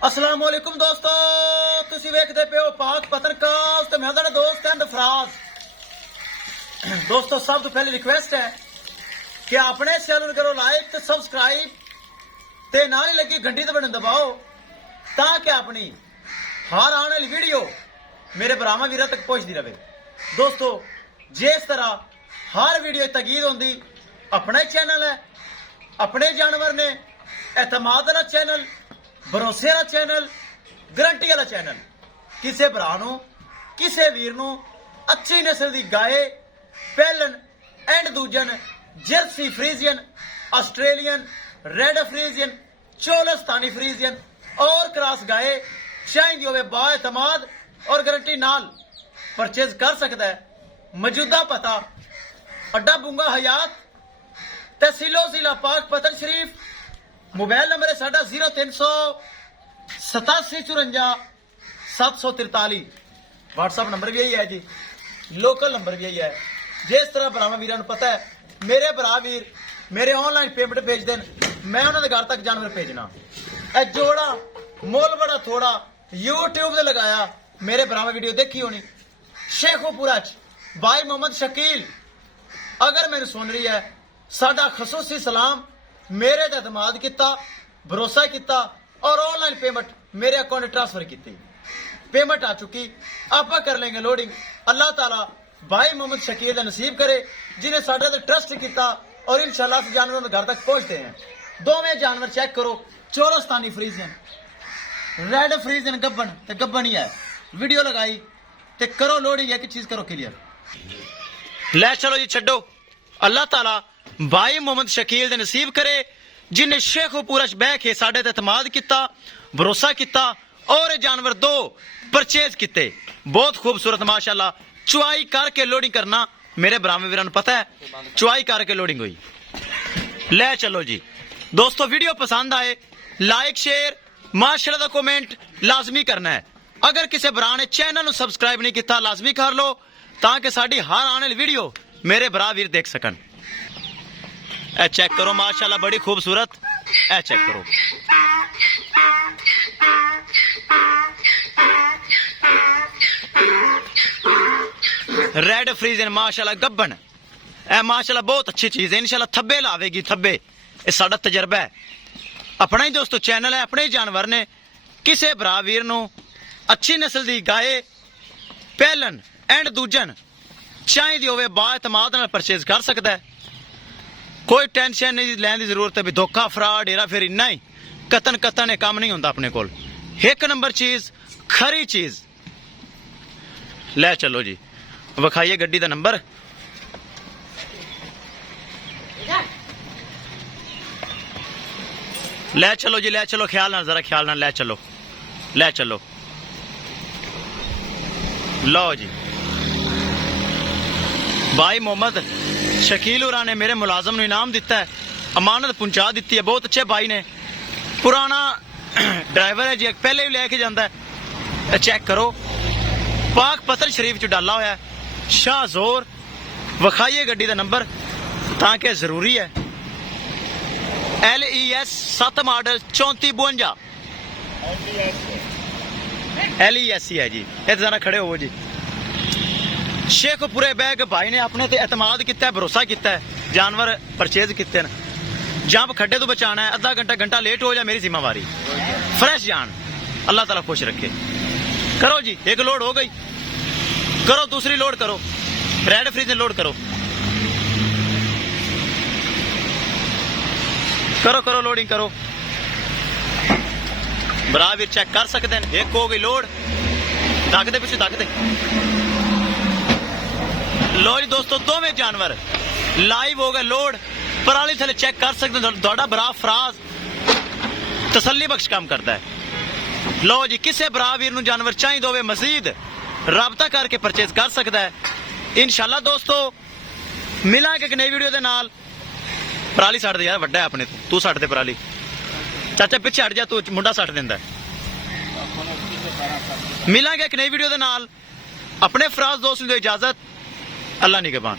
अस्सलाम वालेकुम दोस्तों, तुसी वेखदे पे हो पाक पत्रकास्ट। मैं तुहाडा दोस्त एंड फराज। दोस्तों, सब तो पहले रिक्वेस्ट है कि अपने चैनल नूं करो लाइक ते सबसक्राइब ते नाल ही लगी घंटी ते बटन दबाओ ताकि अपनी हर आने वाली वीडियो मेरे भरावां वीरां तक पहुंचती रहे। दोस्तों, जिस तरह हर वीडियो तकीद होंदी, अपना ही चैनल है, अपने जानवर ने, एतमाद वाला चैनल, भरोसे वाला चैनल, गारंटी वाला चैनल। किसी भरा नूं, किसी वीर नूं अच्छी नस्ल की गाय, पैलन एंड दूजन, Jersey Friesian, Australian, red Friesian, Cholistani Friesian और क्रॉस गाय चाहिए होवे बाएतमाद और गारंटी नाल परचेज कर सकता है। मौजूदा पता अड्डा बुंगा हयात, तहसीलो जिला पाक पतन शरीफ। मोबाइल नंबर है साडा 0387 व्हाट्सएप नंबर भी यही है जी, लोकल नंबर भी यही है। जिस तरह भरावां वीरां नूं पता है मेरे भरा वीर मेरे ऑनलाइन पेमेंट भेज देन, मैं उन्होंने घर तक जानवर भेजना। ए जोड़ा मोल बड़ा थोड़ा यूट्यूब से लगाया, मेरे भरावां वीडियो देखी होनी। शेखोपुरा भाई मोहम्मद शकील अगर मैंने सुन रही है, साडा खसूसी सलाम। मेरे ते एतमाद किता, भरोसा किता और ऑनलाइन पेमेंट मेरे अकाउंट ट्रांसफर की। पेमेंट आ चुकी, आप कर लेंगे लोडिंग। अल्लाह ताला भाई मोहम्मद शकील का नसीब करे जिन्हें साढ़े ते ट्रस्ट किया और इंशाल्लाह से जानवर घर तक पहुंचते हैं। दोवें जानवर चेक करो, चोलस्तानी फ्रीजियन, रेड फ्रीजियन गब्बन ते गब्बन ही है। वीडियो लगाई ते करो लोडिंग, एक चीज करो क्लियर। ले चलो जी, छड्डो। अल्लाह ताला भाई मोहम्मद शकील दे नसीब करे जिन्हें शेखोपुरा बह के साढ़े ते एतमाद किया, भरोसा किया और जानवर दो परचेज किते। बहुत खूबसूरत माशाल्लाह। चुआई करके लोडिंग करना मेरे भरावां वीरां नूं पता है, चुआई करके लोडिंग हुई। ले चलो जी दोस्तों, वीडियो पसंद आए लाइक शेयर माशाल्लाह दा कमेंट लाजमी करना है। अगर किसी भरा ने चैनल नूं सबसक्राइब नहीं किया लाजमी कर लो ताकि साडी हर आने वाली वीडियो मेरे भरा वीर देख सकन। ए चेक करो माशाल्लाह, बड़ी खूबसूरत। ए चेक करो, रेड फ्रीजन माशाल्लाह गब्बन। ए माशाल्लाह बहुत अच्छी चीज है, इंशाल्लाह थब्बे लावेगी थब्बे। ये साडा तजर्बा है, अपना ही दोस्तों चैनल है, अपने ही जानवर ने। किसी भरा वीर नूं अच्छी नस्ल की गाय, पैलन एंड दूजन चाहिए होवे बाएतमाद नाल परचेज कर सकता है। कोई टेंशन नहीं लैन की जरूरत है भी धोखा फ्रॉड हेरा फेरी नहीं, कतन कतन काम नहीं होंदा अपने कोल। एक नंबर चीज, खरी चीज। ले चलो जी, विखाइए गड्डी का नंबर। ले चलो जी, ले चलो, ख्याल ना, जरा ख्याल ना, ले चलो, ले चलो। लो जी, भाई मोहम्मद शकील होरां ने मेरे मुलाजम नूं इनाम दिता है, अमानत पहुंचा दी है। बहुत अच्छे भाई ने, पुराना ड्राइवर है जी, पहले भी लेके जाता है। चेक करो, पाक पतन शरीफ च डाला होया शाह जोर। विखाइए गड्डी का नंबर ताकि जरूरी है। LES 7 मॉडल 3452 LES ही है जी। इतने जरा खड़े हो जी। शेखपुरे बैग भाई ने अपने ते एतमाद किया, भरोसा किया, जानवर परचेज किए। जंप खड्डे तो बचाना है, अद्धा घंटा घंटा लेट हो जाए मेरी जिम्मेवारी। फ्रेश जान, अल्लाह ताला खुश रखे। करो जी, एक लोड हो गई, करो दूसरी लोड करो, रेड फ्रीजन लोड करो, करो करो लोडिंग करो। भरा भी चेक कर सकते हैं। एक हो गई लोड, ताकते पिछले ताकते। लो जी दोस्तों, दोवें जानवर लाइव हो गए लोड। पराली थले चेक कर सकते हैं। थोड़ा भरा फराज तसल्ली बख्श काम करता है। लो जी, किसी भरा वीर नूं जानवर चाहिए होवे मजीद राबता करके परचेज कर सकता है। इंशाल्लाह दोस्तों मिलांगे एक नई वीडियो दे नाल। पराली सट दे यार, वड्डा है अपने तू सट दे पराली। चाचा पिछे हट जा, तू मुंडा सट देंदा है। मिलांगे एक नई वीडियो दे नाल। अपने फराज दोस्त नूं दो इजाजत। अल्लाह निगहबान।